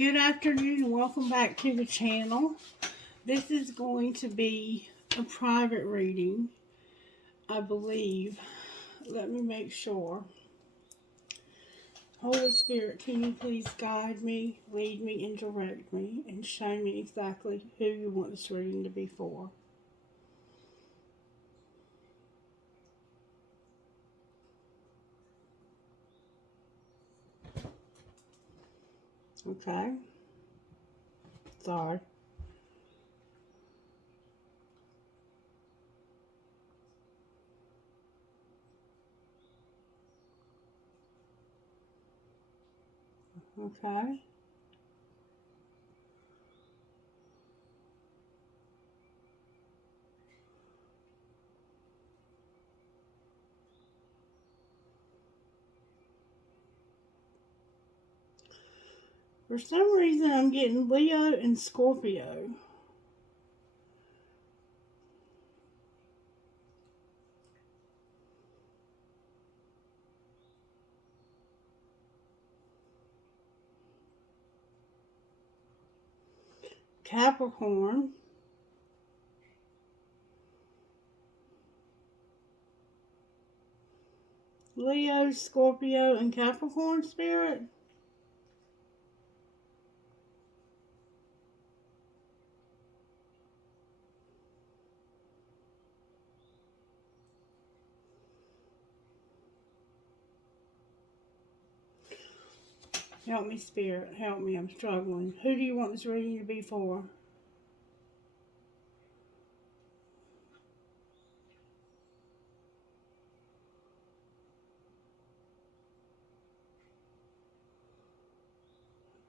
Good afternoon and welcome back to the channel. This is going to be a private reading, I believe. Let me make sure. Holy Spirit, can you please guide me, lead me, and direct me, and show me exactly who you want this reading to be for. Okay. Sorry. Okay. For some reason, I'm getting Leo and Scorpio. Capricorn. Leo, Scorpio, and Capricorn spirit. Help me, Spirit. Help me. I'm struggling. Who do you want this reading to be for?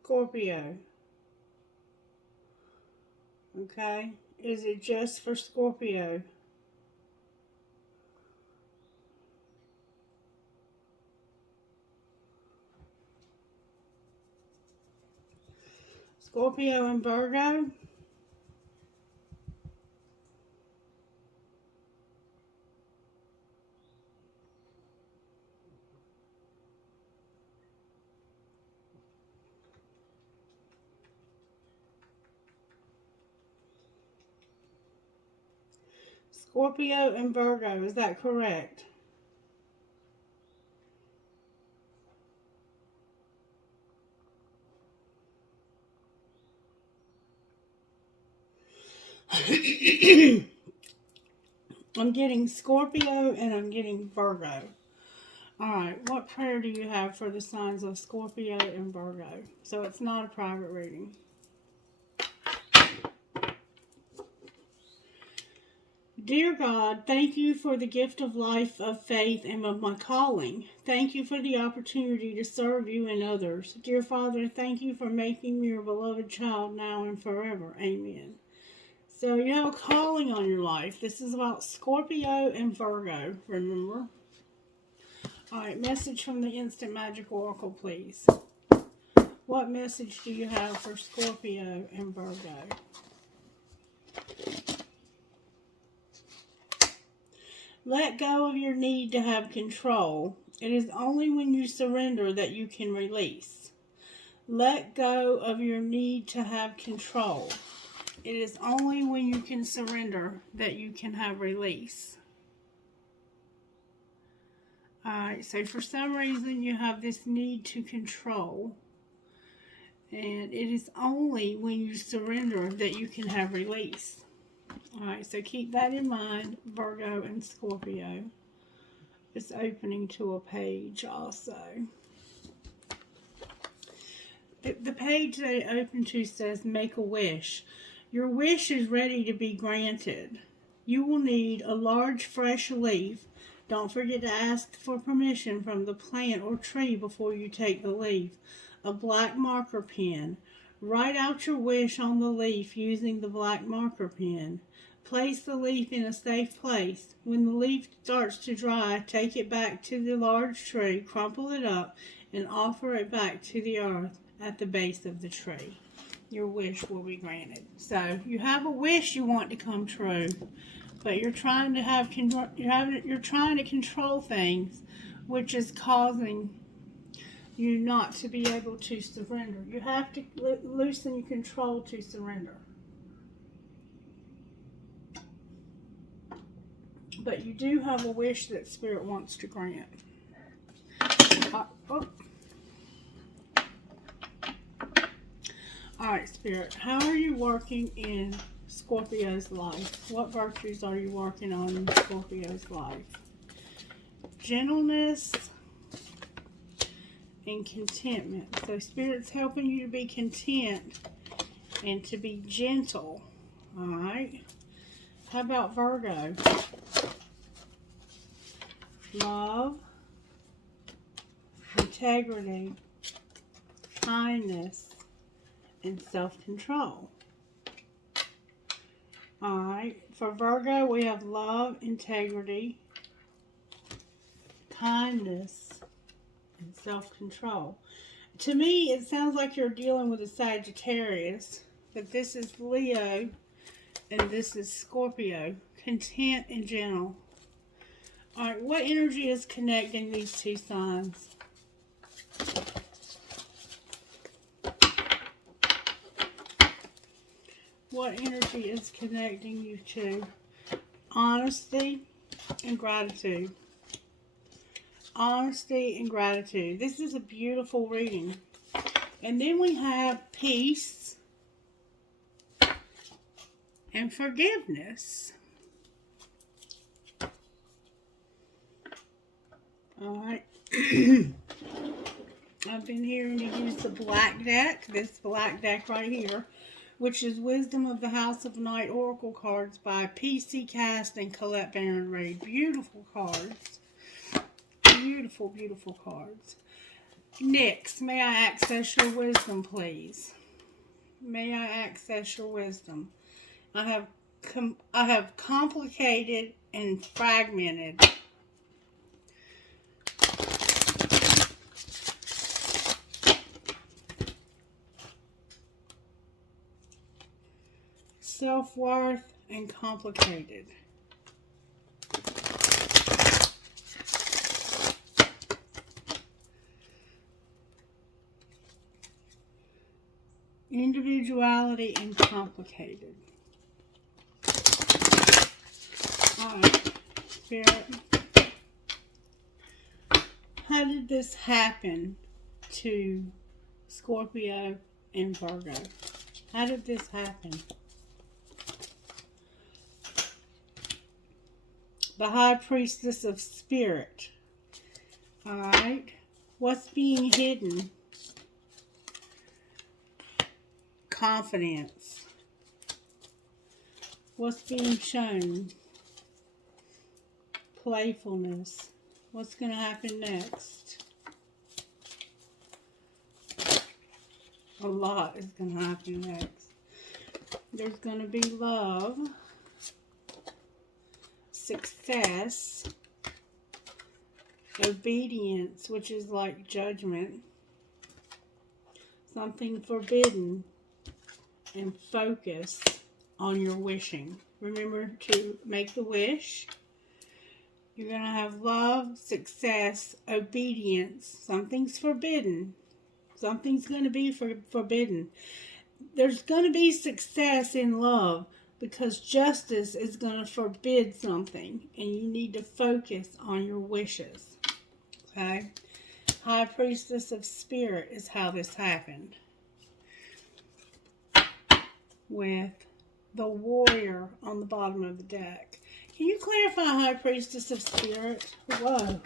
Scorpio. Okay. Is it just for Scorpio? Scorpio and Virgo? Scorpio and Virgo, is that correct? I'm getting Scorpio and I'm getting Virgo. Alright, what prayer do you have for the signs of Scorpio and Virgo? So it's not a private reading. Dear God, thank you for the gift of life, of faith, and of my calling. Thank you for the opportunity to serve you and others. Dear Father, thank you for making me your beloved child now and forever. Amen. So you have a calling on your life. This is about Scorpio and Virgo, remember? Alright, message from the Instant Magic Oracle, please. What message do you have for Scorpio and Virgo? Let go of your need to have control. It is only when you surrender that you can release. Let go of your need to have control. It is only when you can surrender that you can have release. Alright, so for some reason you have this need to control. And it is only when you surrender that you can have release. Alright, so keep that in mind, Virgo and Scorpio. It's opening to a page also. The page that it opened to says, make a wish. Your wish is ready to be granted. You will need a large fresh leaf. Don't forget to ask for permission from the plant or tree before you take the leaf. A black marker pen. Write out your wish on the leaf using the black marker pen. Place the leaf in a safe place. When the leaf starts to dry, take it back to the large tree, crumple it up, and offer it back to the earth at the base of the tree. Your wish will be granted. So you have a wish you want to come true, but you're trying to have you're trying to control things, which is causing you not to be able to surrender. You have to loosen your control to surrender. But you do have a wish that Spirit wants to grant. Alright, Spirit, how are you working in Scorpio's life? What virtues are you working on in Scorpio's life? Gentleness and contentment. So Spirit's helping you to be content and to be gentle. Alright. How about Virgo? Love, integrity, kindness, and self-control. Alright, for Virgo we have love, integrity, kindness, and self-control. To me, it sounds like you're dealing with a Sagittarius, but this is Leo and this is Scorpio. Content and gentle. Alright, what energy is connecting these two signs? What energy is connecting you to? Honesty and gratitude. Honesty and gratitude. This is a beautiful reading. And then we have peace and forgiveness. Alright. I've been hearing you use the black deck. This black deck right here, which is Wisdom of the House of Night Oracle cards by P.C. Cast and Colette Baron Reid. Beautiful cards. Beautiful, beautiful cards. Next, may I access your wisdom, please? May I access your wisdom? I have complicated and fragmented. Self-worth and complicated. Individuality and complicated. Alright, Spirit. How did this happen to Scorpio and Virgo? How did this happen? The High Priestess of Spirit. Alright. What's being hidden? Confidence. What's being shown? Playfulness. What's going to happen next? A lot is going to happen next. There's going to be love. Success, obedience, which is like judgment, something forbidden, and focus on your wishing. Remember to make the wish. You're going to have love, success, obedience, something's forbidden, something's going to be forbidden. There's going to be success in love, because justice is going to forbid something, and you need to focus on your wishes. Okay? High Priestess of Spirit is how this happened. With the Warrior on the bottom of the deck. Can you clarify High Priestess of Spirit? Whoa.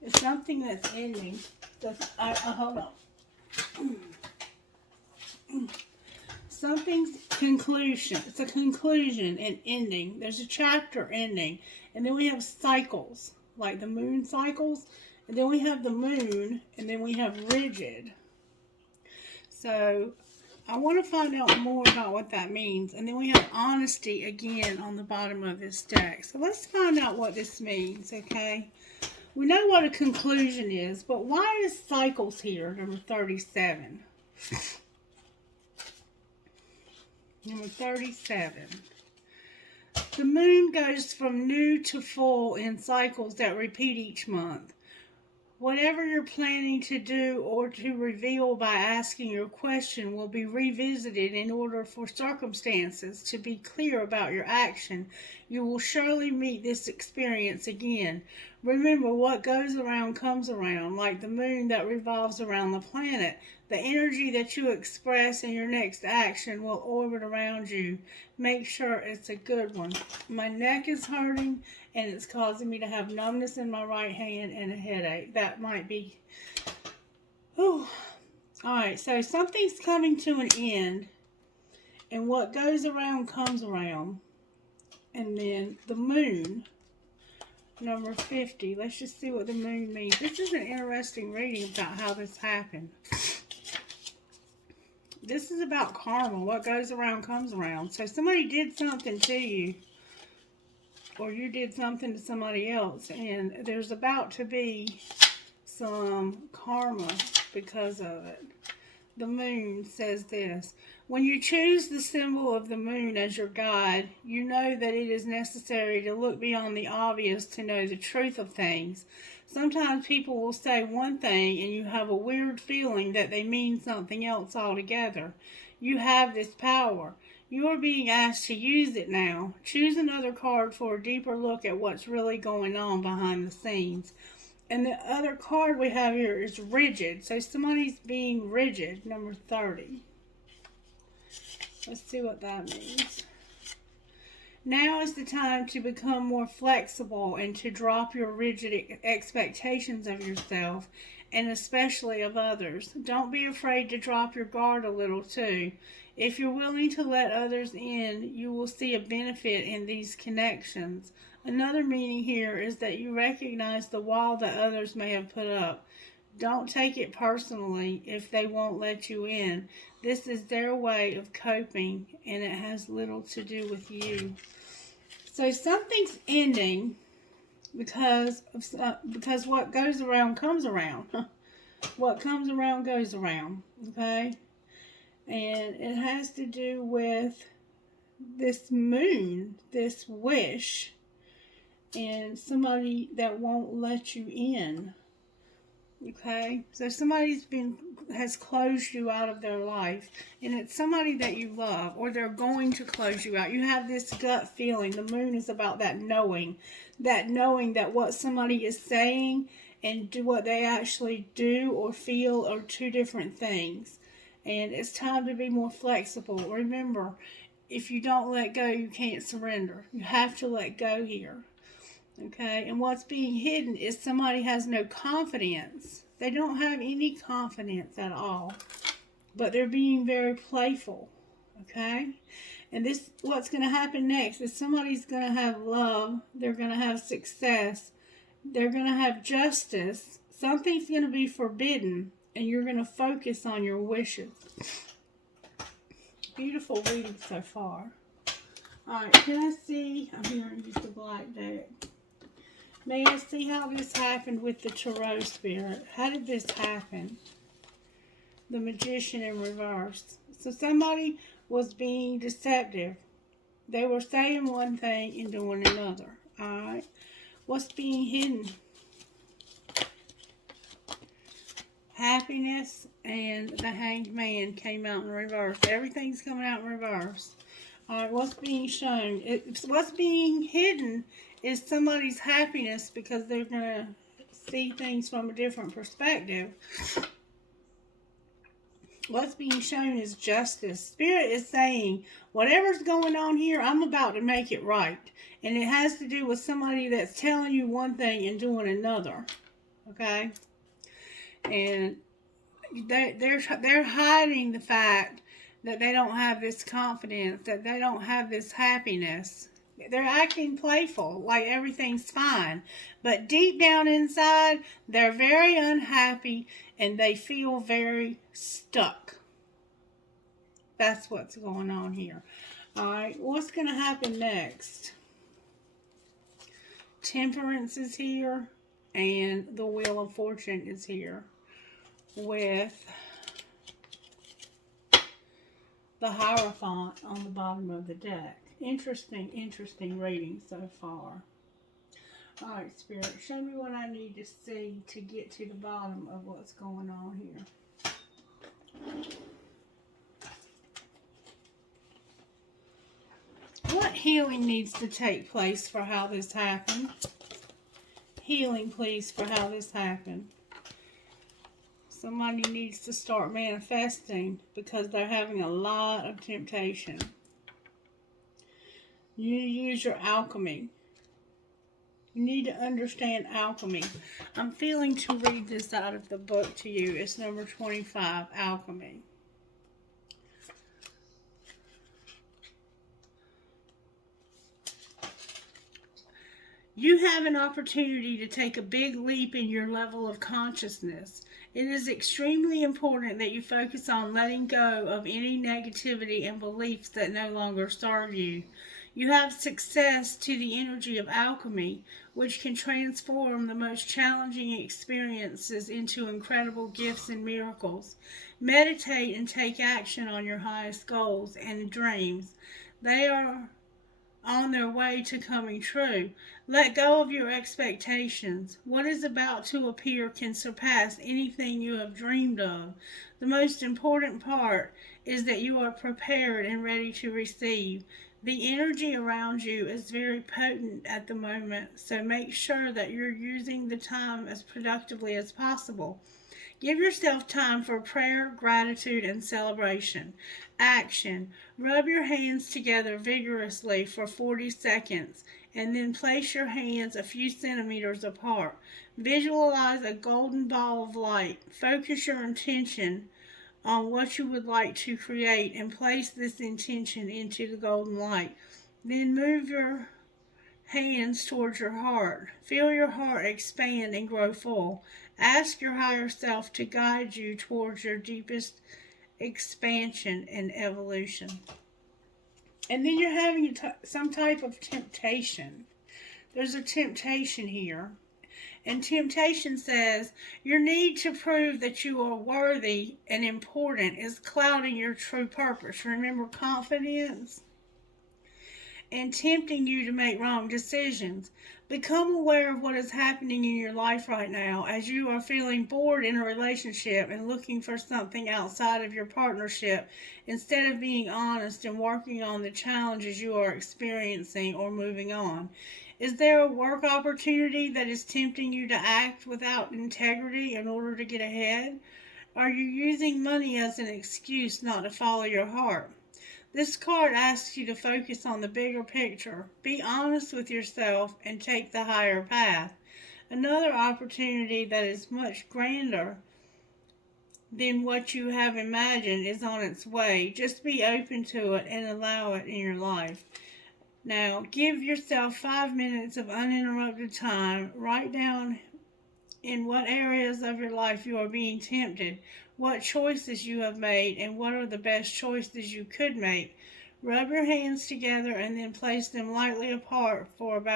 It's something that's ending. Hold on. Something's conclusion. It's a conclusion and ending. There's a chapter ending. And then we have cycles, like the moon cycles. And then we have the moon. And then we have rigid. So I want to find out more about what that means. And then we have honesty again on the bottom of this deck. So let's find out what this means, okay? We know what a conclusion is. But why is cycles here, number 37? Number 37. The moon goes from new to full in cycles that repeat each month. Whatever you're planning to do or to reveal by asking your question will be revisited in order for circumstances to be clear about your action. You will surely meet this experience again. Remember, what goes around comes around, like the moon that revolves around the planet. The energy that you express in your next action will orbit around you. Make sure it's a good one. My neck is hurting and it's causing me to have numbness in my right hand and a headache. That might be... Whew. Alright, so something's coming to an end, and what goes around comes around. And then the moon, number 50. Let's just see what the moon means. This is an interesting reading about how this happened. This is about karma. What goes around comes around. So somebody did something to you, or you did something to somebody else, and there's about to be some karma because of it. The moon says this: when you choose the symbol of the moon as your guide, you know that it is necessary to look beyond the obvious to know the truth of things. Sometimes people will say one thing and you have a weird feeling that they mean something else altogether. You have this power. You are being asked to use it now. Choose another card for a deeper look at what's really going on behind the scenes. And the other card we have here is rigid. So somebody's being rigid, number 30. Let's see what that means. Now is the time to become more flexible and to drop your rigid expectations of yourself and especially of others. Don't be afraid to drop your guard a little too. If you're willing to let others in, you will see a benefit in these connections. Another meaning here is that you recognize the wall that others may have put up. Don't take it personally if they won't let you in. This is their way of coping, and it has little to do with you. So something's ending because what goes around comes around. What comes around goes around, okay? And it has to do with this moon, this wish, and somebody that won't let you in. Okay, so somebody's has closed you out of their life, and it's somebody that you love, or they're going to close you out. You have this gut feeling. The moon is about that knowing that what somebody is saying and what they actually do or feel are two different things. And it's time to be more flexible. Remember, if you don't let go, you can't surrender. You have to let go here. Okay, and what's being hidden is somebody has no confidence. They don't have any confidence at all, but they're being very playful. Okay, and this, what's going to happen next is somebody's going to have love. They're going to have success. They're going to have justice. Something's going to be forbidden, and you're going to focus on your wishes. Beautiful reading so far. All right, can I see? I'm hearing just a black deck. May I see how this happened with the Tarot Spirit? How did this happen? The Magician in reverse. So somebody was being deceptive. They were saying one thing and doing another. Alright. What's being hidden? Happiness and the Hanged Man came out in reverse. Everything's coming out in reverse. Alright, what's being shown? What's being hidden is somebody's happiness because they're going to see things from a different perspective. What's being shown is justice. Spirit is saying, whatever's going on here, I'm about to make it right. And it has to do with somebody that's telling you one thing and doing another. Okay? And they're hiding the fact that they don't have this confidence, that they don't have this happiness. They're acting playful, like everything's fine. But deep down inside, they're very unhappy and they feel very stuck. That's what's going on here. Alright, what's going to happen next? Temperance is here, and the Wheel of Fortune is here with the Hierophant on the bottom of the deck. Interesting reading so far. Alright, Spirit, show me what I need to see to get to the bottom of what's going on here. What healing needs to take place for how this happened? Healing, please, for how this happened. Somebody needs to start manifesting because they're having a lot of temptation. You need to use your alchemy. You need to understand alchemy. I'm feeling to read this out of the book to you. It's number 25, Alchemy. You have an opportunity to take a big leap in your level of consciousness. It is extremely important that you focus on letting go of any negativity and beliefs that no longer serve you. You have success to the energy of alchemy, which can transform the most challenging experiences into incredible gifts and miracles. Meditate and take action on your highest goals and dreams. They are on their way to coming true. Let go of your expectations. What is about to appear can surpass anything you have dreamed of. The most important part is that you are prepared and ready to receive. The energy around you is very potent at the moment, so make sure that you're using the time as productively as possible. Give yourself time for prayer, gratitude, and celebration. Action. Rub your hands together vigorously for 40 seconds and then place your hands a few centimeters apart. Visualize a golden ball of light. Focus your intention on what you would like to create and place this intention into the golden light. Then move your hands towards your heart. Feel your heart expand and grow full. Ask your higher self to guide you towards your deepest expansion and evolution. And then you're having some type of temptation. There's a temptation here. And temptation says your need to prove that you are worthy and important is clouding your true purpose. Remember, confidence and tempting you to make wrong decisions. Become aware of what is happening in your life right now as you are feeling bored in a relationship and looking for something outside of your partnership instead of being honest and working on the challenges you are experiencing or moving on. Is there a work opportunity that is tempting you to act without integrity in order to get ahead? Are you using money as an excuse not to follow your heart? This card asks you to focus on the bigger picture. Be honest with yourself and take the higher path. Another opportunity that is much grander than what you have imagined is on its way. Just be open to it and allow it in your life. Now, give yourself 5 minutes of uninterrupted time. Write down in what areas of your life you are being tempted, what choices you have made, and what are the best choices you could make. Rub your hands together and then place them lightly apart from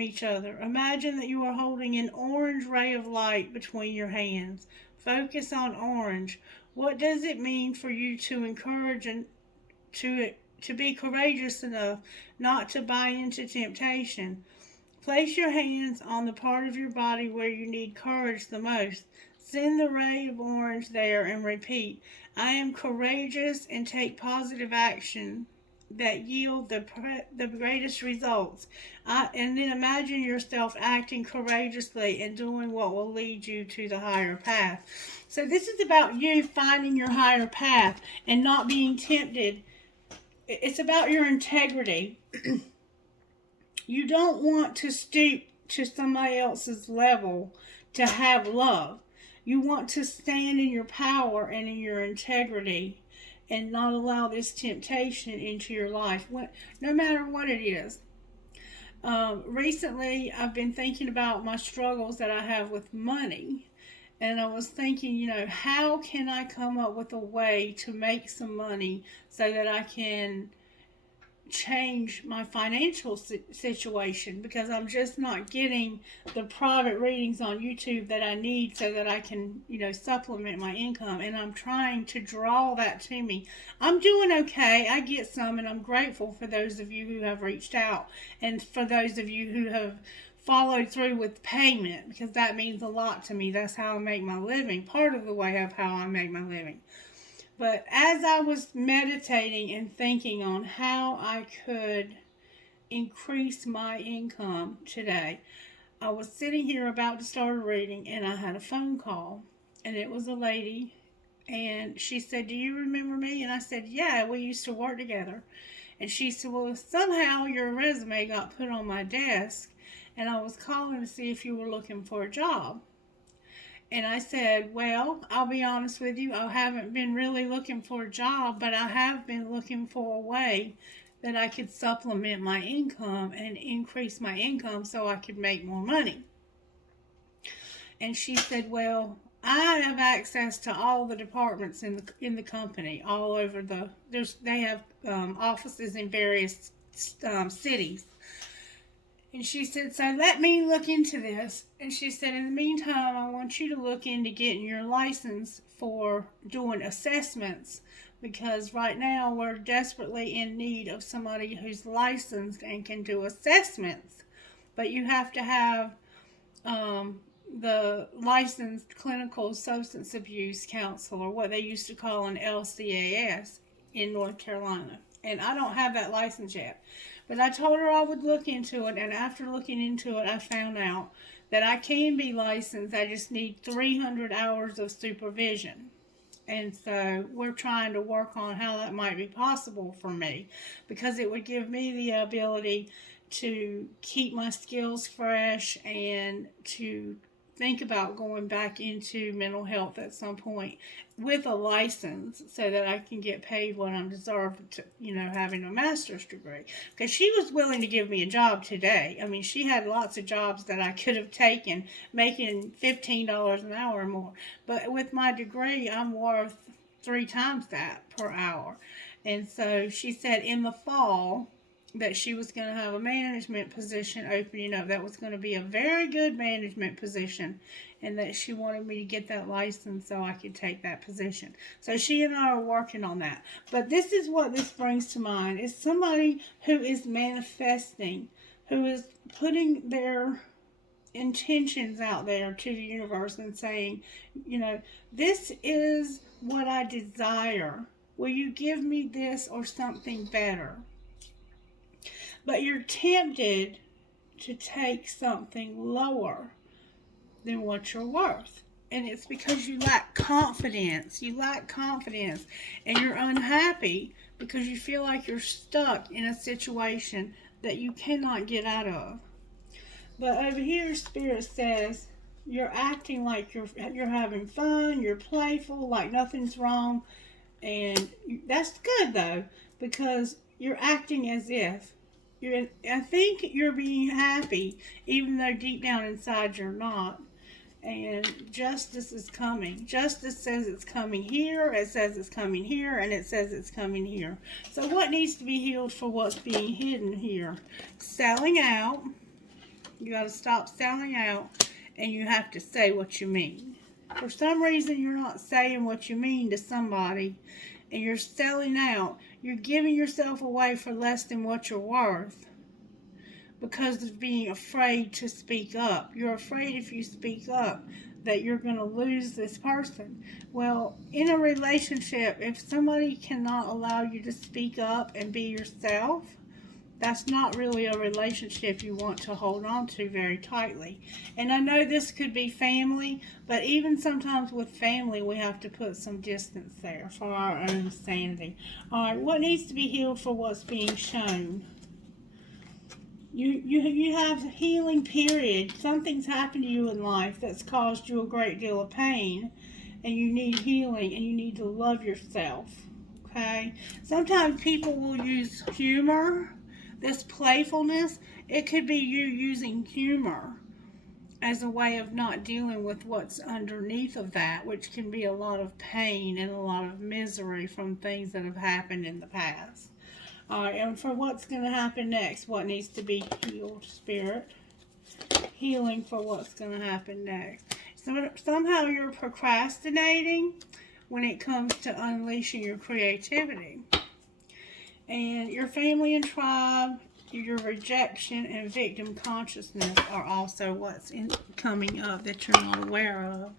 each other. Imagine that you are holding an orange ray of light between your hands. Focus on orange. What does it mean for you to encourage and to be courageous enough not to buy into temptation? Place your hands on the part of your body where you need courage the most. Send the ray of orange there and repeat, I am courageous, and take positive action that yield the greatest results. And then imagine yourself acting courageously and doing what will lead you to the higher path. So this is about you finding your higher path and not being tempted. It's about your integrity. You don't want to stoop to somebody else's level to have love. You want to stand in your power and in your integrity and not allow this temptation into your life, no matter what it is. Recently, I've been thinking about my struggles that I have with money. And I was thinking, how can I come up with a way to make some money so that I can change my financial situation, because I'm just not getting the private readings on YouTube that I need so that I can, supplement my income. And I'm trying to draw that to me. I'm doing okay. I get some, and I'm grateful for those of you who have reached out, and for those of you who have followed through with payment, because that means a lot to me. That's how I make my living, part of the way of how I make my living. But as I was meditating and thinking on how I could increase my income today, I was sitting here about to start a reading, and I had a phone call. And it was a lady, and she said, "Do you remember me?" And I said, "Yeah, we used to work together." And she said, "Well, somehow your resume got put on my desk, and I was calling to see if you were looking for a job." And I said, "Well, I'll be honest with you, I haven't been really looking for a job, but I have been looking for a way that I could supplement my income and increase my income so I could make more money." And she said, "Well, I have access to all the departments in the company, all over they have offices in various cities." And she said, "So let me look into this." And she said, "In the meantime, I want you to look into getting your license for doing assessments, because right now we're desperately in need of somebody who's licensed and can do assessments. But you have to have the licensed clinical substance abuse counselor, what they used to call an LCAS, in North Carolina. And I don't have that license yet. But I told her I would look into it, and after looking into it, I found out that I can be licensed. I just need 300 hours of supervision. And so we're trying to work on how that might be possible for me, because it would give me the ability to keep my skills fresh and to think about going back into mental health at some point with a license, so that I can get paid what I'm deserved to, having a master's degree. Because she was willing to give me a job today. I mean, she had lots of jobs that I could have taken, making $15 an hour or more. But with my degree, I'm worth 3 times that per hour. And so she said in the fall that she was going to have a management position opening up. That was going to be a very good management position, and that she wanted me to get that license so I could take that position. So she and I are working on that. But this is what this brings to mind. It's somebody who is manifesting, who is putting their intentions out there to the universe and saying, this is what I desire. Will you give me this or something better? But you're tempted to take something lower than what you're worth. And it's because you lack confidence. You lack confidence, and you're unhappy because you feel like you're stuck in a situation that you cannot get out of. But over here, Spirit says you're acting like you're having fun, you're playful, like nothing's wrong. And that's good, though, because you're acting as if. I think you're being happy, even though deep down inside you're not. And justice is coming. Justice says it's coming here, it says it's coming here, and it says it's coming here. So what needs to be healed for what's being hidden here? Selling out. You got to stop selling out, and you have to say what you mean. For some reason, you're not saying what you mean to somebody, and you're selling out. You're giving yourself away for less than what you're worth because of being afraid to speak up. You're afraid if you speak up that you're going to lose this person. Well, in a relationship, if somebody cannot allow you to speak up and be yourself, that's not really a relationship you want to hold on to very tightly. And I know this could be family, but even sometimes with family, we have to put some distance there for our own sanity. All right, what needs to be healed for what's being shown? You have a healing period. Something's happened to you in life that's caused you a great deal of pain, and you need healing, and you need to love yourself. Okay? Sometimes people will use humor. This playfulness, it could be you using humor as a way of not dealing with what's underneath of that, which can be a lot of pain and a lot of misery from things that have happened in the past. All right, and for what's going to happen next, what needs to be healed, Spirit? Healing for what's going to happen next. So somehow you're procrastinating when it comes to unleashing your creativity. And your family and tribe, your rejection and victim consciousness are also what's coming up that you're not aware of.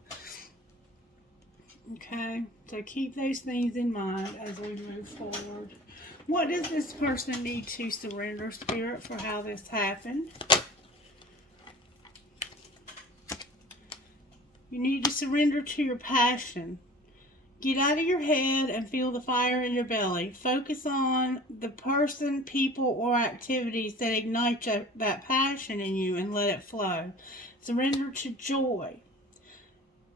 Okay, so keep those things in mind as we move forward. What does this person need to surrender, Spirit, for how this happened? You need to surrender to your passion. Get out of your head and feel the fire in your belly. Focus on the person, people, or activities that ignite that passion in you and let it flow. Surrender to joy.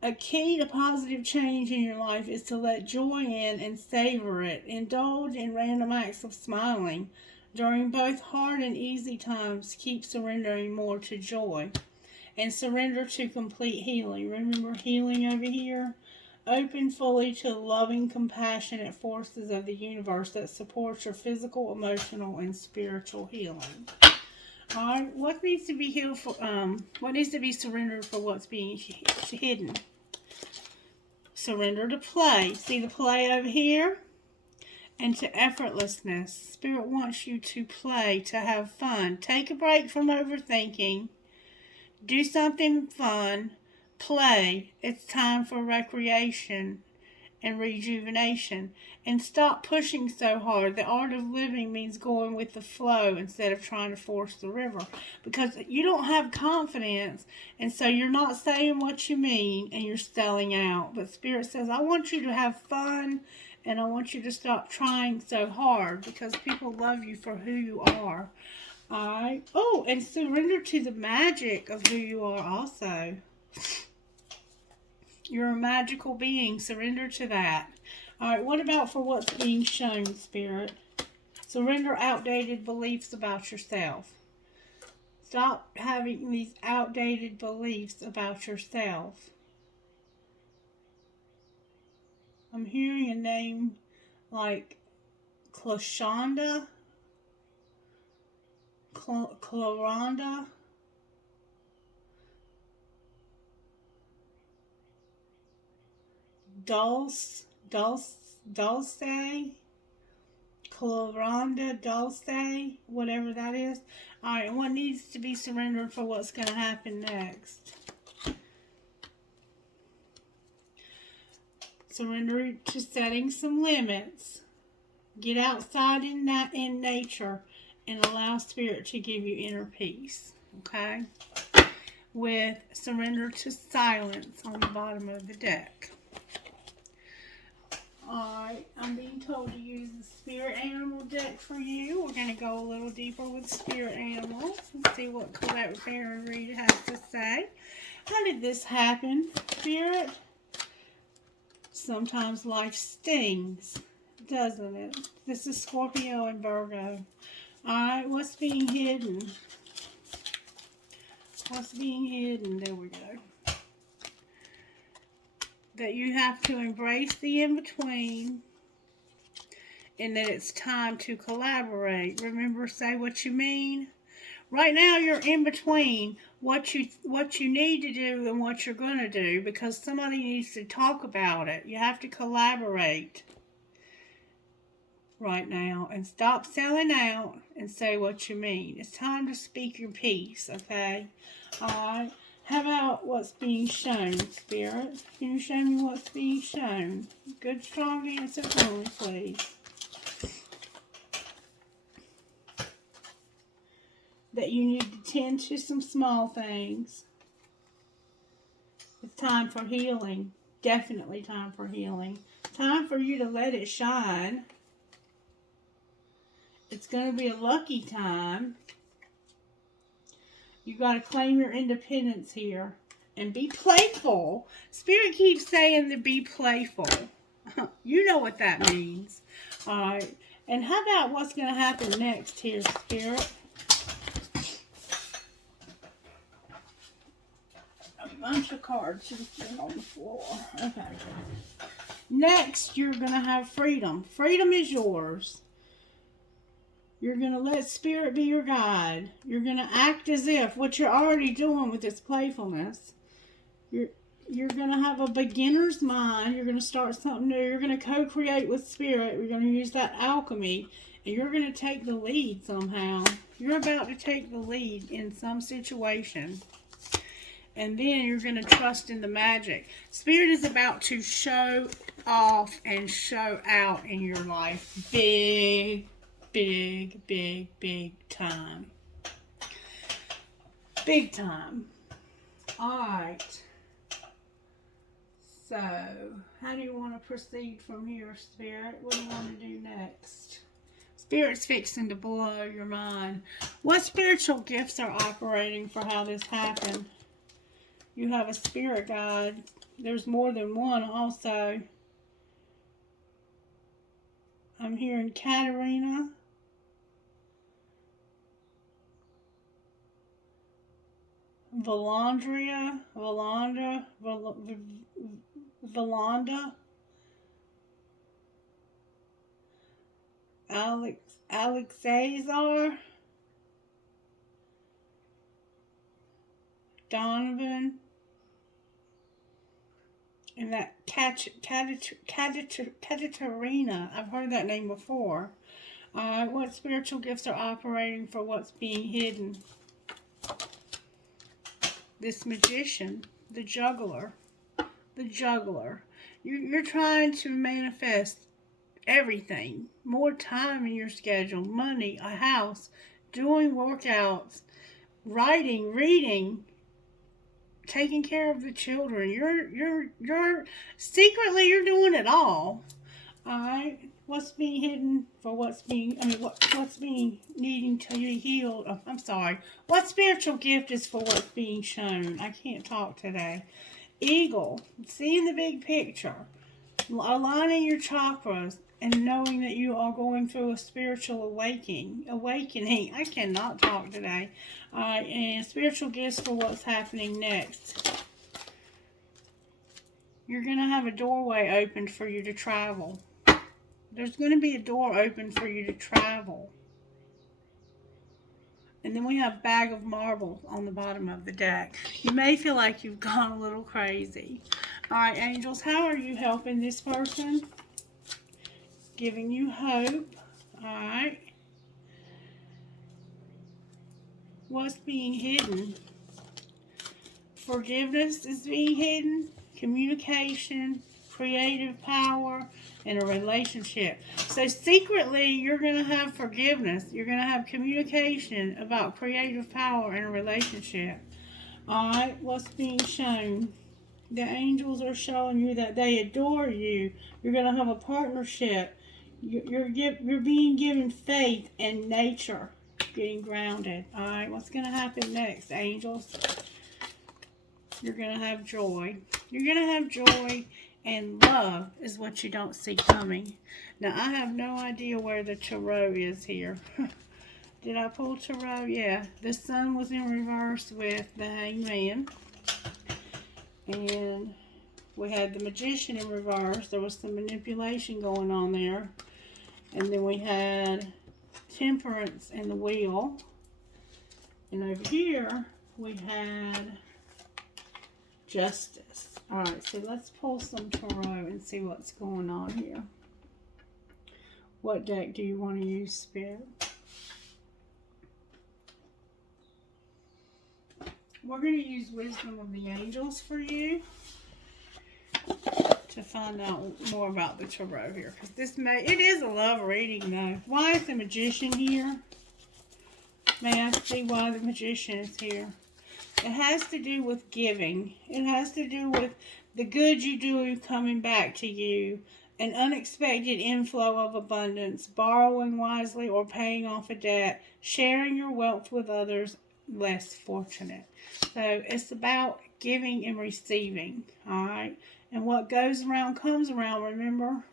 A key to positive change in your life is to let joy in and savor it. Indulge in random acts of smiling. During both hard and easy times, keep surrendering more to joy. And surrender to complete healing. Remember healing over here? Open fully to the loving, compassionate forces of the universe that support your physical, emotional, and spiritual healing. All right, what needs to be healed for? What needs to be surrendered for what's being hidden? Surrender to play. See the play over here? And to effortlessness. Spirit wants you to play, to have fun. Take a break from overthinking. Do something fun. Play. It's time for recreation and rejuvenation. And stop pushing so hard. The art of living means going with the flow instead of trying to force the river. Because you don't have confidence, and so you're not saying what you mean, and you're selling out. But Spirit says, I want you to have fun, and I want you to stop trying so hard, because people love you for who you are. Alright. Oh, and surrender to the magic of who you are also. You're a magical being. Surrender to that. Alright, what about for what's being shown, Spirit? Surrender outdated beliefs about yourself. Stop having these outdated beliefs about yourself. I'm hearing a name like Closhonda. Cloronda. Dulce, Cloronda, Dulce, whatever that is. Alright, and what needs to be surrendered for what's going to happen next? Surrender to setting some limits. Get outside in nature and allow Spirit to give you inner peace. Okay? With surrender to silence on the bottom of the deck. Alright, I'm being told to use the Spirit Animal deck for you. We're going to go a little deeper with Spirit Animals and see what Colette Fairy Reed has to say. How did this happen, Spirit? Sometimes life stings, doesn't it? This is Scorpio and Virgo. Alright, what's being hidden? What's being hidden? There we go. That you have to embrace the in-between and that it's time to collaborate. Remember, say what you mean. Right now you're in between what you need to do and what you're going to do, because somebody needs to talk about it. You have to collaborate right now and stop selling out and say what you mean. It's time to speak your piece, okay? Alright. How about what's being shown, Spirit? Can you show me what's being shown? Good, strong answer only, please. That you need to tend to some small things. It's time for healing. Definitely time for healing. Time for you to let it shine. It's going to be a lucky time. You got to claim your independence here. And be playful. Spirit keeps saying to be playful. You know what that means. Alright. And how about what's going to happen next here, Spirit? A bunch of cards sitting on the floor. Okay. Next, you're going to have freedom. Freedom is yours. You're going to let Spirit be your guide. You're going to act as if what you're already doing with this playfulness. You're going to have a beginner's mind. You're going to start something new. You're going to co-create with Spirit. You're going to use that alchemy. And you're going to take the lead somehow. You're about to take the lead in some situation. And then you're going to trust in the magic. Spirit is about to show off and show out in your life. Big, big, big, big time. Big time. Alright. So, how do you want to proceed from here, Spirit? What do you want to do next? Spirit's fixing to blow your mind. What spiritual gifts are operating for how this happened? You have a spirit guide. There's more than one also. I'm hearing Katarina. Valandria. Alexazar. Donovan. And that Katarina, I've heard that name before. What spiritual gifts are operating for what's being hidden? This magician, the juggler. You're trying to manifest everything. More time in your schedule, money, a house, doing workouts, writing, reading, taking care of the children. You're secretly you're doing it all. Alright. What's being hidden for what's being needing to be healed? Oh, I'm sorry. What spiritual gift is for what's being shown? I can't talk today. Eagle. Seeing the big picture. Aligning your chakras and knowing that you are going through a spiritual awakening. I cannot talk today. And spiritual gifts for what's happening next. You're going to have a doorway opened for you to travel. There's going to be a door open for you to travel. And then we have bag of marbles on the bottom of the deck. You may feel like you've gone a little crazy. Alright, angels, how are you helping this person? Giving you hope. Alright. What's being hidden? Forgiveness is being hidden. Communication, creative power, and a relationship. So secretly, you're going to have forgiveness. You're going to have communication about creative power and a relationship. Alright, what's being shown? The angels are showing you that they adore you. You're going to have a partnership. You're being given faith and nature. Getting grounded. Alright, what's going to happen next, angels? You're going to have joy. You're going to have joy. And love is what you don't see coming. Now, I have no idea where the tarot is here. Did I pull tarot? Yeah. The sun was in reverse with the hangman. And we had the magician in reverse. There was some manipulation going on there. And then we had temperance and the wheel. And over here, we had justice. Alright, so let's pull some tarot and see what's going on here. What deck do you want to use, Spirit? We're going to use Wisdom of the Angels for you to find out more about the tarot here. Because it is a love reading though. Why is the magician here? May I see why the magician is here? It has to do with giving. It has to do with the good you do coming back to you. An unexpected inflow of abundance. Borrowing wisely or paying off a debt. Sharing your wealth with others less fortunate. So it's about giving and receiving. Alright. And what goes around comes around, remember?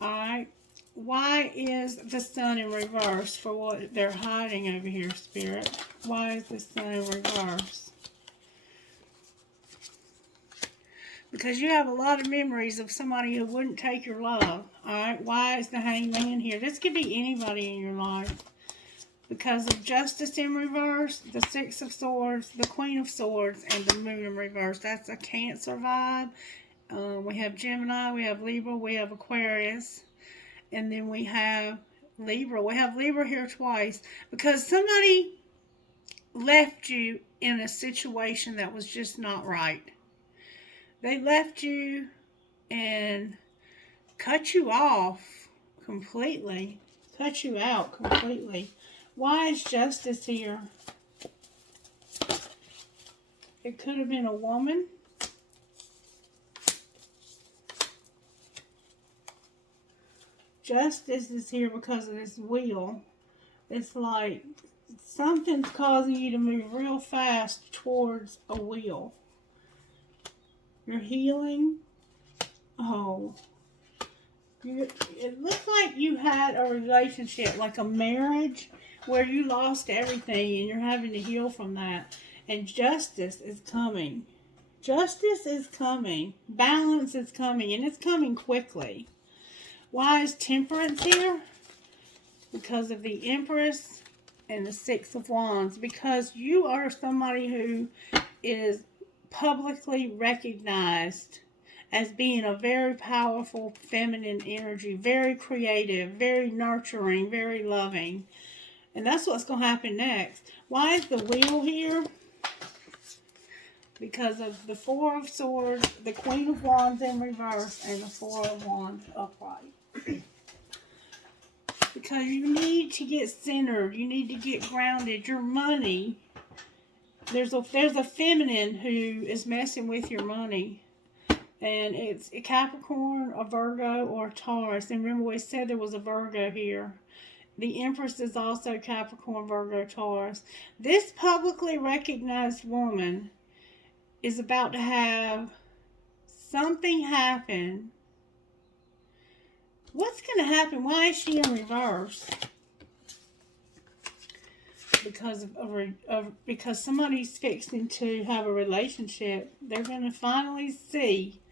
Alright. Why is the sun in reverse for what they're hiding over here, Spirit? Why is the sun in reverse? Because you have a lot of memories of somebody who wouldn't take your love. Alright, why is the Hangman here? This could be anybody in your life. Because of Justice in reverse, the Six of Swords, the Queen of Swords, and the Moon in reverse. That's a Cancer vibe. We have Gemini, we have Libra, we have Aquarius. And then we have Libra. We have Libra here twice. Because somebody left you in a situation that was just not right. They left you and cut you off completely. Cut you out completely. Why is Justice here? It could have been a woman. Justice is here because of this wheel. It's like something's causing you to move real fast towards a wheel. You're healing. Oh. It looks like you had a relationship, like a marriage, where you lost everything and you're having to heal from that. And justice is coming. Justice is coming. Balance is coming. And it's coming quickly. Why is Temperance here? Because of the Empress and the Six of Wands. Because you are somebody who is publicly recognized as being a very powerful feminine energy, very creative, very nurturing, very loving. And that's what's going to happen next. Why is the Wheel here? Because of the Four of Swords, the Queen of Wands in reverse, and the Four of Wands upright. Because you need to get centered. You need to get grounded. Your money, there's a feminine who is messing with your money. And it's a Capricorn, a Virgo, or a Taurus. And remember we said there was a Virgo here. The Empress is also Capricorn, Virgo, Taurus. This publicly recognized woman is about to have something happen. What's going to happen? Why is she in reverse? Because somebody's fixing to have a relationship. They're going to finally see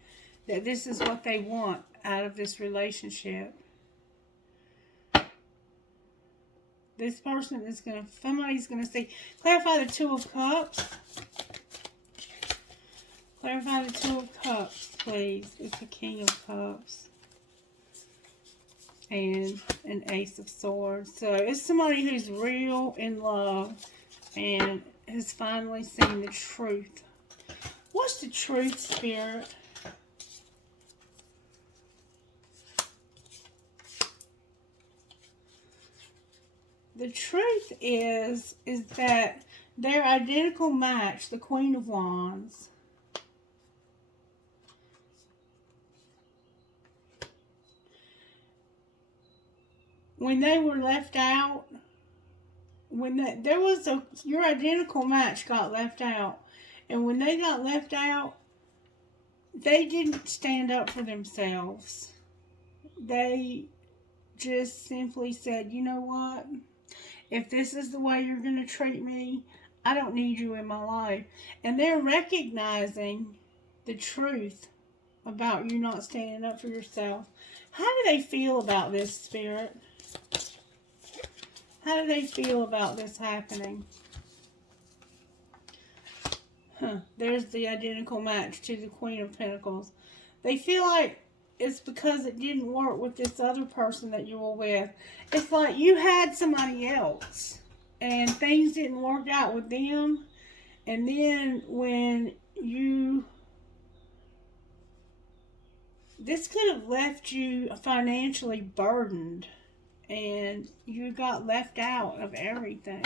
that this is what they want out of this relationship. This person is going to, somebody's going to see. Clarify the Two of Cups. Clarify the Two of Cups, please. It's the King of Cups. And an Ace of Swords. So it's somebody who's real in love and has finally seen the truth. What's the truth, Spirit? The truth is that their identical match, the Queen of Wands, when they were left out, your identical match got left out, and when they got left out, they didn't stand up for themselves. They just simply said, you know what? If this is the way you're going to treat me, I don't need you in my life. And they're recognizing the truth about you not standing up for yourself. How do they feel about this, Spirit? How do they feel about this happening? There's the identical match to the Queen of Pentacles. They feel like it's because it didn't work with this other person that you were with. It's like you had somebody else and things didn't work out with them. And then when this could have left you financially burdened and you got left out of everything.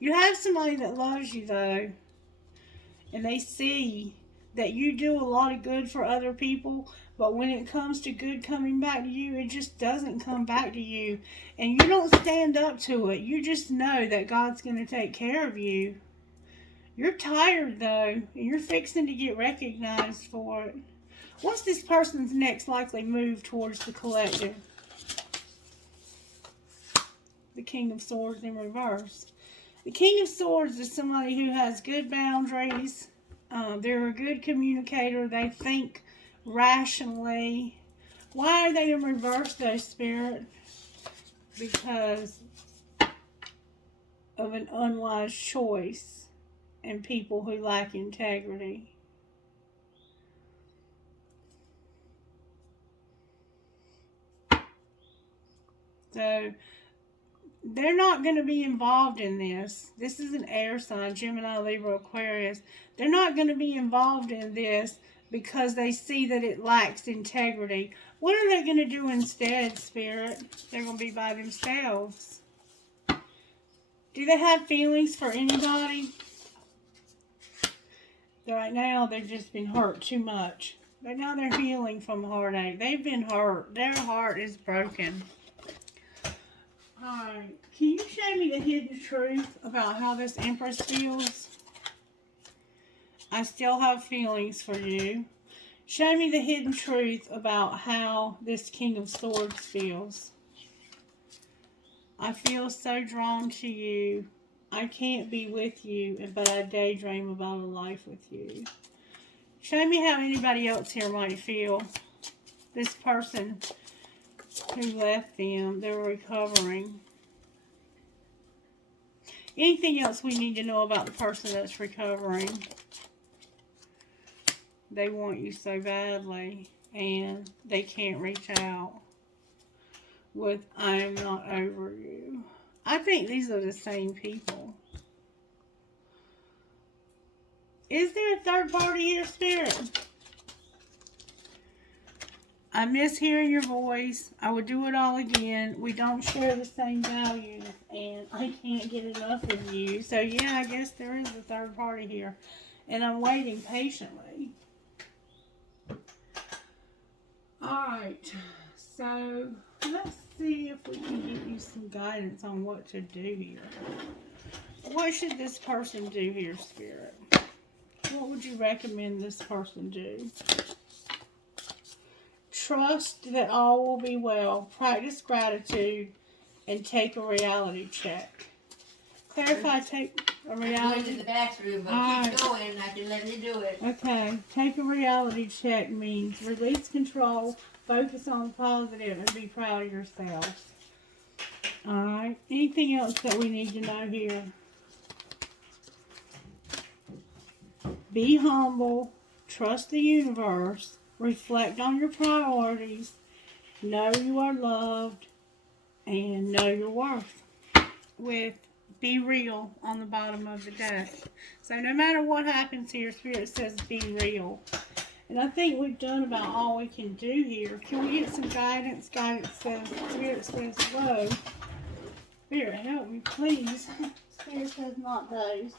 You have somebody that loves you though, and they see that you do a lot of good for other people, but when it comes to good coming back to you, it just doesn't come back to you. And you don't stand up to it. You just know that God's going to take care of you. You're tired, though, and you're fixing to get recognized for it. What's this person's next likely move towards the collective? The King of Swords in reverse. The King of Swords is somebody who has good boundaries. They're a good communicator. They think rationally. Why are they in reverse though, Spirit? Because of an unwise choice and people who lack integrity. So they're not going to be involved in this. This is an air sign, Gemini, Libra, Aquarius. They're not going to be involved in this because they see that it lacks integrity. What are they going to do instead, Spirit? They're going to be by themselves. Do they have feelings for anybody? Right now, they've just been hurt too much. But now they're healing from heartache. They've been hurt. Their heart is broken. Alright, can you show me the hidden truth about how this Empress feels? I still have feelings for you. Show me the hidden truth about how this King of Swords feels. I feel so drawn to you. I can't be with you, but I daydream about a life with you. Show me how anybody else here might feel. This person who left them, they're recovering. Anything else we need to know about the person that's recovering? They want you so badly, and they can't reach out with, I am not over you. I think these are the same people. Is there a third party here, Spirit? I miss hearing your voice. I would do it all again. We don't share the same values, and I can't get enough of you. So, yeah, I guess there is a third party here, and I'm waiting patiently. Alright, so let's see if we can give you some guidance on what to do here. What should this person do here, Spirit? What would you recommend this person do? Trust that all will be well. Practice gratitude and take a reality check. Clarify, take a reality. I'm going to the bathroom, but keep going and I can let me do it. Okay. Take a reality check means release control, focus on the positive, and be proud of yourself. Alright. Anything else that we need to know here? Be humble. Trust the universe. Reflect on your priorities. Know you are loved. And know your worth. With be real on the bottom of the deck. So no matter what happens here, Spirit says be real. And I think we've done about all we can do here. Can we get some guidance? Guidance says, Spirit says hello. Spirit, help me, please. Spirit says not those.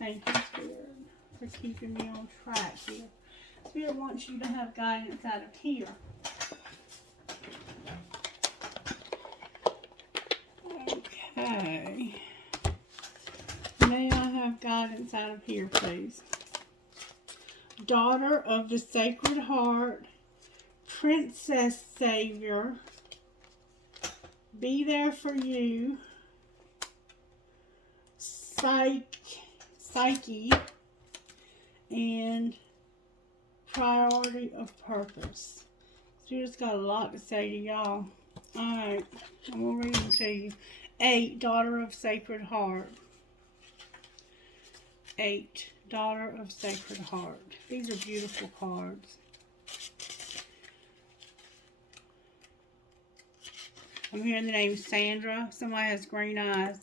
Thank you, Spirit, for keeping me on track here. Spirit wants you to have guidance out of here. Okay. May I have guidance out of here, please? Daughter of the Sacred Heart, Princess Savior, be there for you, Psyche, and priority of purpose. Spirit's got a lot to say to y'all. Alright, I'm going to read them to you. 8, Daughter of Sacred Heart. 8, Daughter of Sacred Heart. These are beautiful cards. I'm hearing the name Sandra. Somebody has green eyes.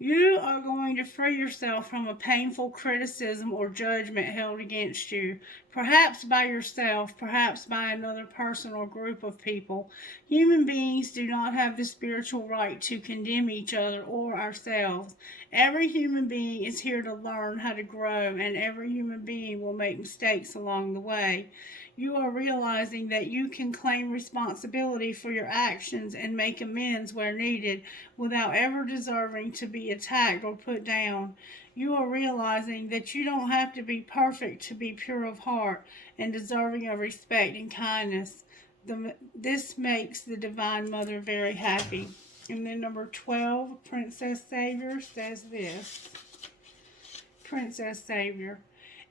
You are going to free yourself from a painful criticism or judgment held against you, perhaps by yourself, perhaps by another person or group of people. Human beings do not have the spiritual right to condemn each other or ourselves. Every human being is here to learn how to grow, and every human being will make mistakes along the way. You are realizing that you can claim responsibility for your actions and make amends where needed without ever deserving to be attacked or put down. You are realizing that you don't have to be perfect to be pure of heart and deserving of respect and kindness. This makes the Divine Mother very happy. And then number 12, Princess Savior, says this. Princess Savior.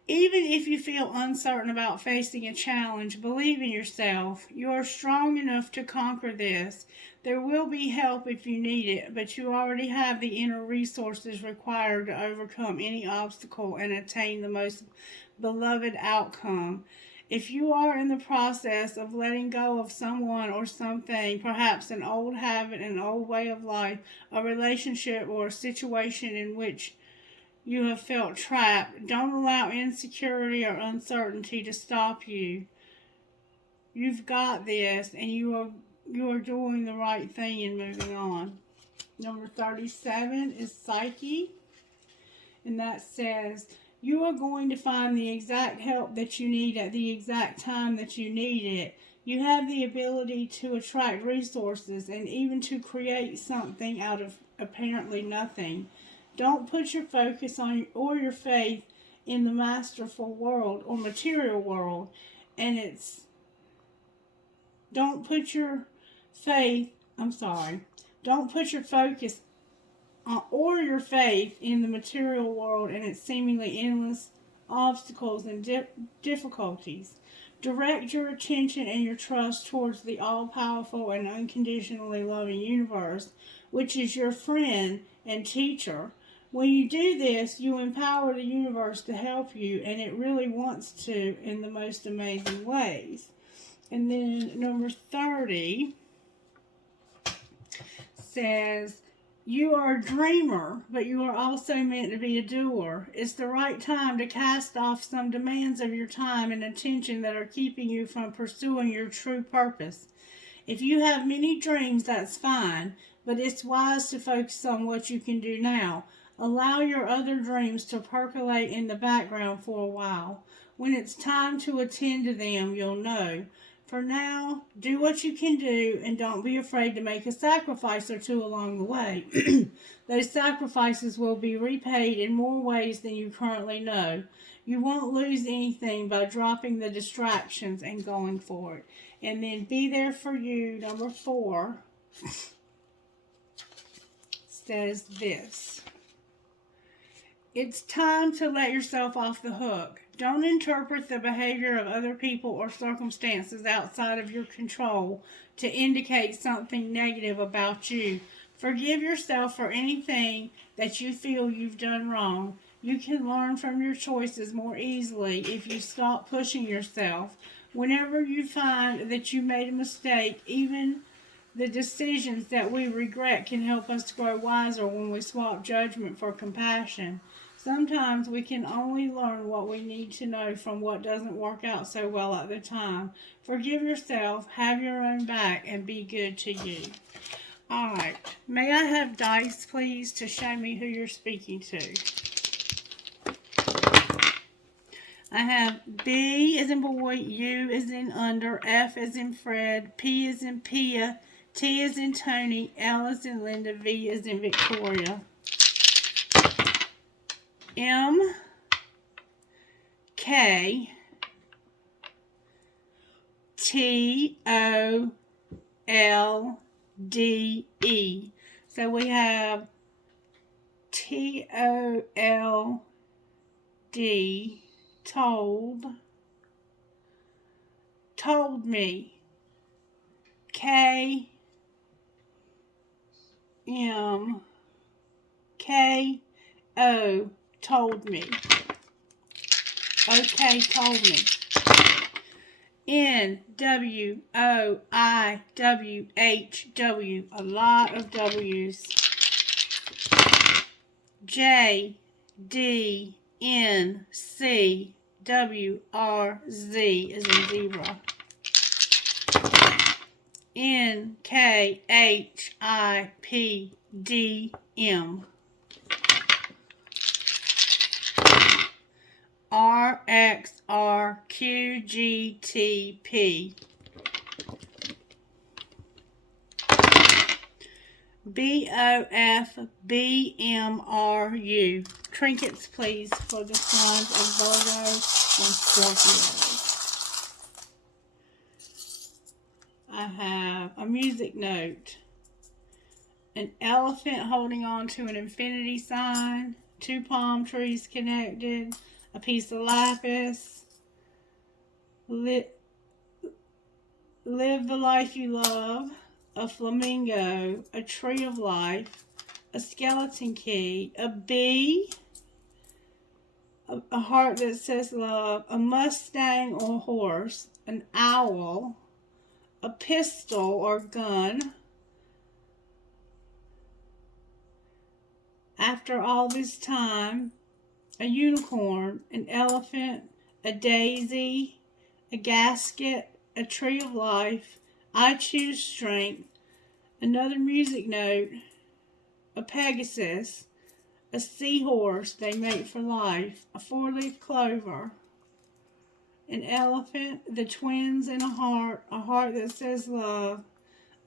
Even if you feel uncertain about facing a challenge, believe in yourself. You are strong enough to conquer this. There will be help if you need it, but you already have the inner resources required to overcome any obstacle and attain the most beloved outcome. If you are in the process of letting go of someone or something, perhaps an old habit, an old way of life, a relationship, or a situation in which you have felt trapped, don't allow insecurity or uncertainty to stop you. You've got this, and you are doing the right thing and moving on. Number 37 is Psyche, and that says, you are going to find the exact help that you need at the exact time that you need it. You have the ability to attract resources and even to create something out of apparently nothing. Don't put your focus on or your faith in the masterful world or material world, and don't put your don't put your focus on or your faith in the material world and its seemingly endless obstacles and difficulties. Direct your attention and your trust towards the all-powerful and unconditionally loving universe, which is your friend and teacher. When you do this, you empower the universe to help you, and it really wants to in the most amazing ways. And then number 30 says, you are a dreamer, but you are also meant to be a doer. It's the right time to cast off some demands of your time and attention that are keeping you from pursuing your true purpose. If you have many dreams, that's fine, but it's wise to focus on what you can do now. Allow your other dreams to percolate in the background for a while. When it's time to attend to them, you'll know. For now, do what you can do and don't be afraid to make a sacrifice or two along the way. Those sacrifices will be repaid in more ways than you currently know. You won't lose anything by dropping the distractions and going for it. And then be there for you, number 4, says this. It's time to let yourself off the hook. Don't interpret the behavior of other people or circumstances outside of your control to indicate something negative about you. Forgive yourself for anything that you feel you've done wrong. You can learn from your choices more easily if you stop pushing yourself. Whenever you find that you made a mistake, even the decisions that we regret can help us grow wiser when we swap judgment for compassion. Sometimes we can only learn what we need to know from what doesn't work out so well at the time. Forgive yourself, have your own back, and be good to you. Alright, may I have dice, please, to show me who you're speaking to? I have B as in boy, U as in under, F as in Fred, P as in Pia, T as in Tony, L as in Linda, V as in Victoria. M, K, T, O, L, D, E. So we have T, O, L, D, told me. K, M, K, O, told me. Okay, told me. N, W, O, I, W, H, W. A lot of W's. J, D, N, C, W, R, Z as in zebra. N, K, H, I, P, D, M. R, X, R, Q, G, T, P. B, O, F, B, M, R, U. Trinkets, please, for the signs of Virgo and Scorpio. I have a music note, an elephant holding on to an infinity sign, 2 palm trees connected, a piece of lapis, live the life you love, a flamingo, a tree of life, a skeleton key, a bee, a heart that says love, a Mustang or horse, an owl, a pistol or gun. After all this time, a unicorn, an elephant, a daisy, a gasket, a tree of life, I choose strength, another music note, a Pegasus, a seahorse they mate for life, a four-leaf clover, an elephant, the twins in a heart that says love,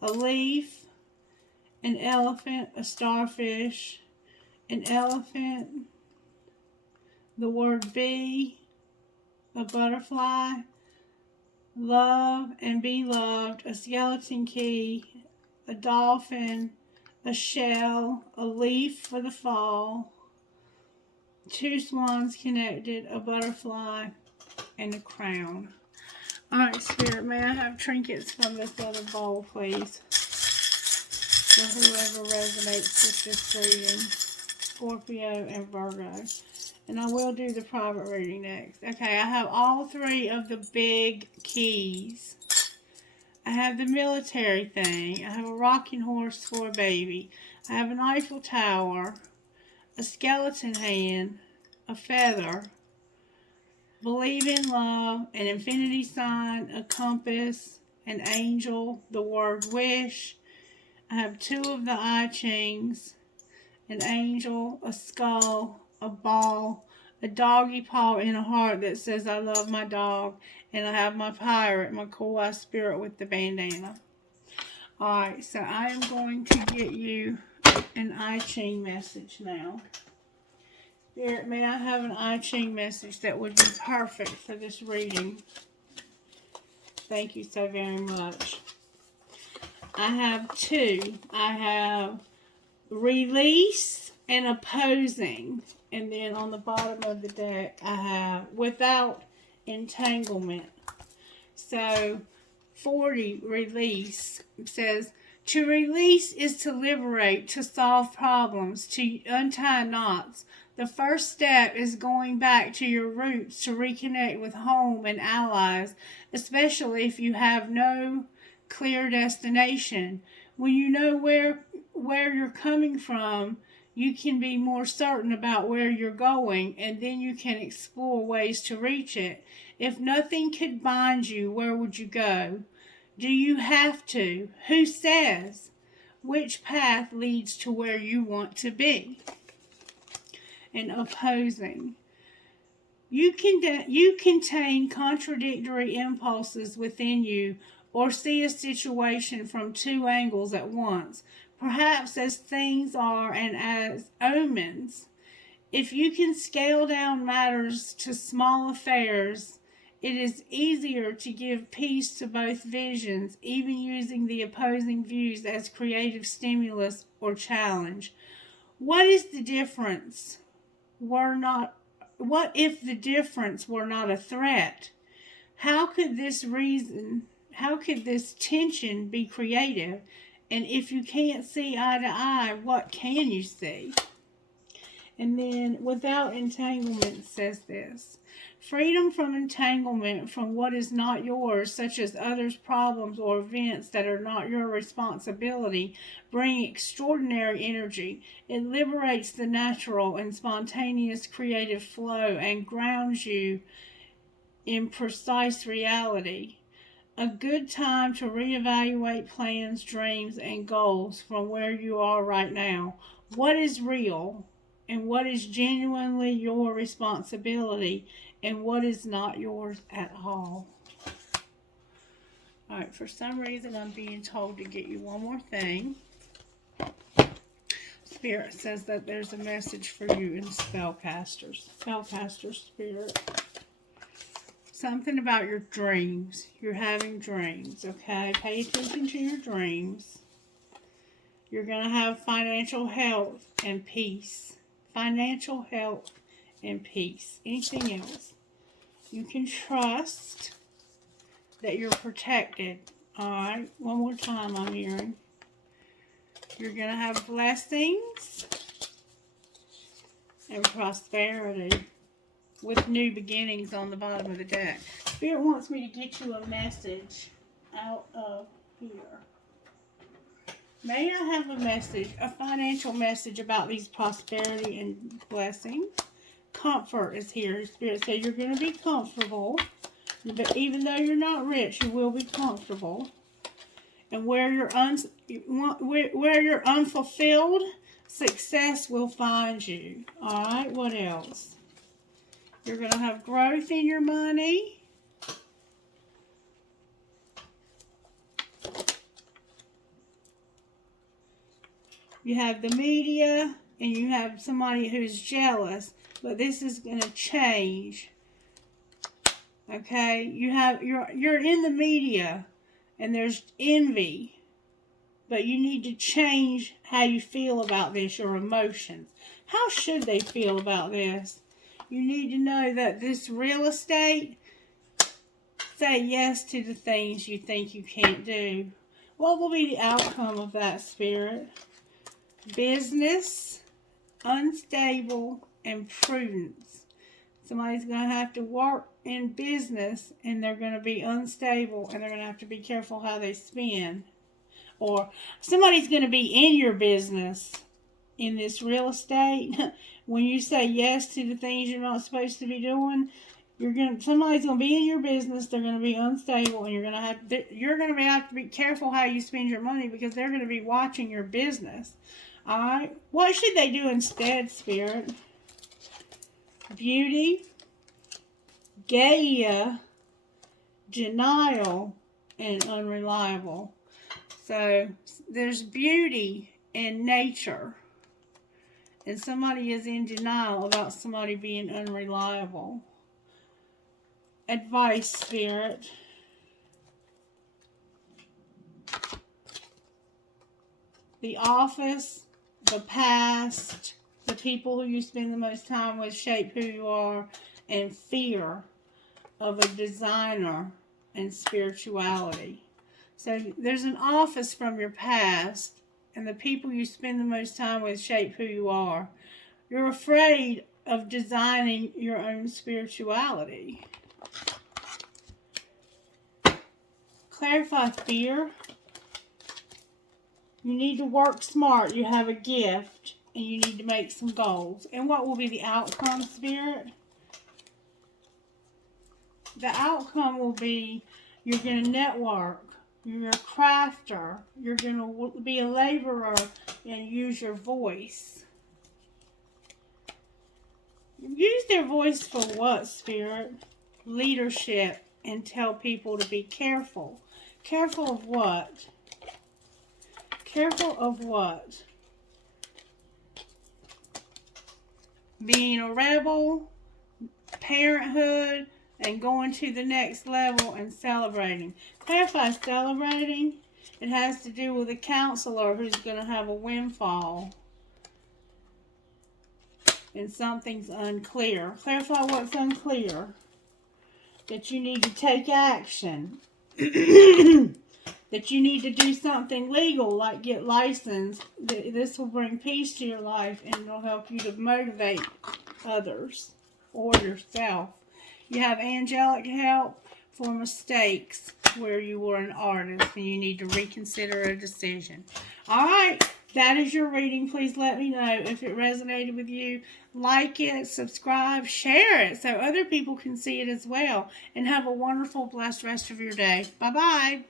a leaf, an elephant, a starfish, an elephant, the word bee, a butterfly, love and be loved, a skeleton key, a dolphin, a shell, a leaf for the fall, two swans connected, a butterfly, and a crown. Alright, Spirit, may I have trinkets from this other bowl, please? For whoever resonates with this reading, Scorpio and Virgo. And I will do the private reading next. Okay, I have all three of the big keys. I have the military thing. I have a rocking horse for a baby. I have an Eiffel Tower, a skeleton hand, a feather, believe in love, an infinity sign, a compass, an angel, the word wish. I have two of the I Chings, an angel, a skull, a ball, a doggy paw in a heart that says I love my dog, and I have my pirate, my cool spirit with the bandana. Alright, so I am going to get you an I Ching message now. Spirit, may I have an I Ching message that would be perfect for this reading? Thank you so very much. I have two. I have release and opposing. And then on the bottom of the deck, I have without entanglement. So 40, release, says, to release is to liberate, to solve problems, to untie knots. The first step is going back to your roots to reconnect with home and allies, especially if you have no clear destination. When you know where you're coming from, you can be more certain about where you're going, and then you can explore ways to reach it. If nothing could bind you, where would you go? Do you have to? Who says? Which path leads to where you want to be? And opposing. You contain contradictory impulses within you, or see a situation from two angles at once, perhaps as things are and as omens. If you can scale down matters to small affairs, it is easier to give peace to both visions, even using the opposing views as creative stimulus or challenge. What if the difference were not a threat? How could this tension be creative? And if you can't see eye to eye, what can you see? And then without entanglement says this. Freedom from entanglement from what is not yours, such as others' problems or events that are not your responsibility, bring extraordinary energy. It liberates the natural and spontaneous creative flow and grounds you in precise reality. A good time to reevaluate plans, dreams, and goals from where you are right now. What is real and what is genuinely your responsibility and what is not yours at all. Alright, for some reason I'm being told to get you one more thing. Spirit says that there's a message for you in Spellcaster Spirit. Something about your dreams. You're having dreams, okay? Pay attention to your dreams. You're going to have financial health and peace. Financial health and peace. Anything else? You can trust that you're protected. Alright, one more time I'm hearing. You're going to have blessings and prosperity with new beginnings on the bottom of the deck. Spirit wants me to get you a message out of here. May I have a message, a financial message about these prosperity and blessings? Comfort is here. Spirit says you're going to be comfortable. But even though you're not rich, you will be comfortable. And where you're unfulfilled, success will find you. Alright, what else? You're going to have growth in your money. You have the media, and you have somebody who's jealous. But this is going to change. Okay, you're in the media, and there's envy, but you need to change how you feel about this, your emotions. How should they feel about this? You need to know that this real estate, say yes to the things you think you can't do. What will be the outcome of that, Spirit? Business, unstable, and prudence. Somebody's going to have to work in business, and they're going to be unstable, and they're going to have to be careful how they spend. Or somebody's going to be in your business in this real estate. When you say yes to the things you're not supposed to be doing, somebody's going to be in your business. They're going to be unstable, and you're going to have to be careful how you spend your money, because they're going to be watching your business. All right. What should they do instead, Spirit? Beauty, Gaia, denial, and unreliable. So there's beauty in nature, and somebody is in denial about somebody being unreliable. Advice, Spirit. The office, the past, the people who you spend the most time with shape who you are, and fear of a designer and spirituality. So there's an office from your past, and the people you spend the most time with shape who you are. You're afraid of designing your own spirituality. Clarify fear. You need to work smart. You have a gift, and you need to make some goals. And what will be the outcome, Spirit? The outcome will be you're going to network. You're a crafter. You're going to be a laborer and use your voice. Use their voice for what, Spirit? Leadership, and tell people to be careful. Careful of what? Careful of what? Being a rebel, parenthood, and going to the next level and celebrating. Clarify celebrating. It has to do with a counselor who's going to have a windfall. And something's unclear. Clarify what's unclear. That you need to take action. That you need to do something legal, like get licensed. This will bring peace to your life, and it'll help you to motivate others or yourself. You have angelic help for mistakes where you were an artist and you need to reconsider a decision. All right, that is your reading. Please let me know if it resonated with you. Like it, subscribe, share it so other people can see it as well. And have a wonderful, blessed rest of your day. Bye-bye.